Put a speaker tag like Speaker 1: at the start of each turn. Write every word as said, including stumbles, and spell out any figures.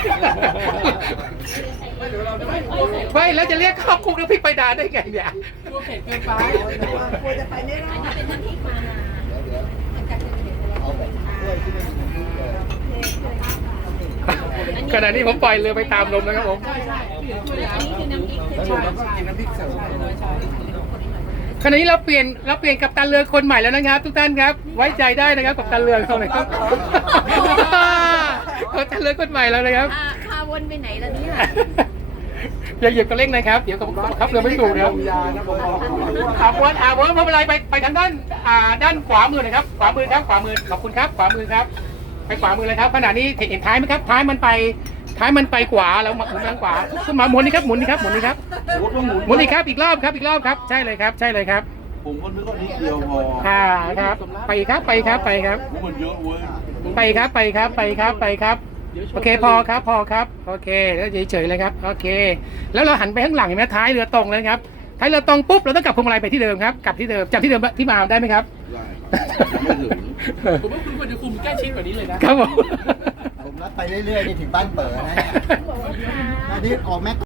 Speaker 1: ไม่แล้วจะเรียกข้าวคลุกน้ำพริกไปดาได้ไงเนี่ยกลัวเผ็ดเกินไป
Speaker 2: กลัวจะไปไม่รอดเป็นน้ำพริกมานาเดี๋ยวเอาแบบถ้วยที่ไม่มีน้ำพริกเลย
Speaker 1: ขณะนี้ผมปล่อยเรือไปตามลมนะครับผม
Speaker 2: อันนี้คือน้ำพริกใช่ใช่กินน้ำพริกเสริม
Speaker 1: ขณะนี้เราเปลี่ยนเราเปลี่ยนกัปตันเรือคนใหม่แล้วนะครับทุกท่านครับไว้ใจได้นะครับกัปตันเรือเขาเลยครับกัปตันเรือคนใหม่แล้วนะครับ
Speaker 2: พาวนไปไหนล่ะเนี่ย
Speaker 1: อย่าเหยียบกระเร่งนะครับเดี๋ยวครับเรือไม่ถูกนะครับอาวนอาวนไม่เป็นไรไปไปทางด้านอ่าด้านขวามือหน่อยครับขวามือครับขวามือขอบคุณครับขวามือครับไปขวามือเลยครับขณะนี้เห็นท้ายไหมครับท้ายมันไปท้ายมันไปขวาแล้วหมุนทางขวาขึ้นมาหมุนนี่ครับหมุนนี่ครับหมุนนี่ครับหมุนนี่ครับอีกรอบครับอีกรอบครับใช่เลยครับใช่เลยครับ
Speaker 3: ผมก็นึกว่านิดเดียวพอ
Speaker 1: อ่าครับไปครับไปครับไปครับ
Speaker 3: มันเยอะเว้ย
Speaker 1: ไปครับไปครับไปครับไปครับโอเคพอครับพอครับโอเคแล้วเฉยๆเลยครับโอเคแล้วเราหันไปข้างหลังเห็นไหมท้ายเรือตรงเลยครับท้ายเรือตรงปุ๊บเราต้องกลับพวงมาลัยไปที่เดิมครับกลับที่เดิมจำที่เดิมที่มาได้ไหมครับ
Speaker 3: ได้ไม่ถึง
Speaker 1: ผมว่าคุณควรจะคุมใกล้ชิดกว่านี้เลยนะครับผม
Speaker 2: ผมรับไปเรื่อยๆนี่ถึงบ้านเปิดนะเนี่ยนี่ออกแม็ก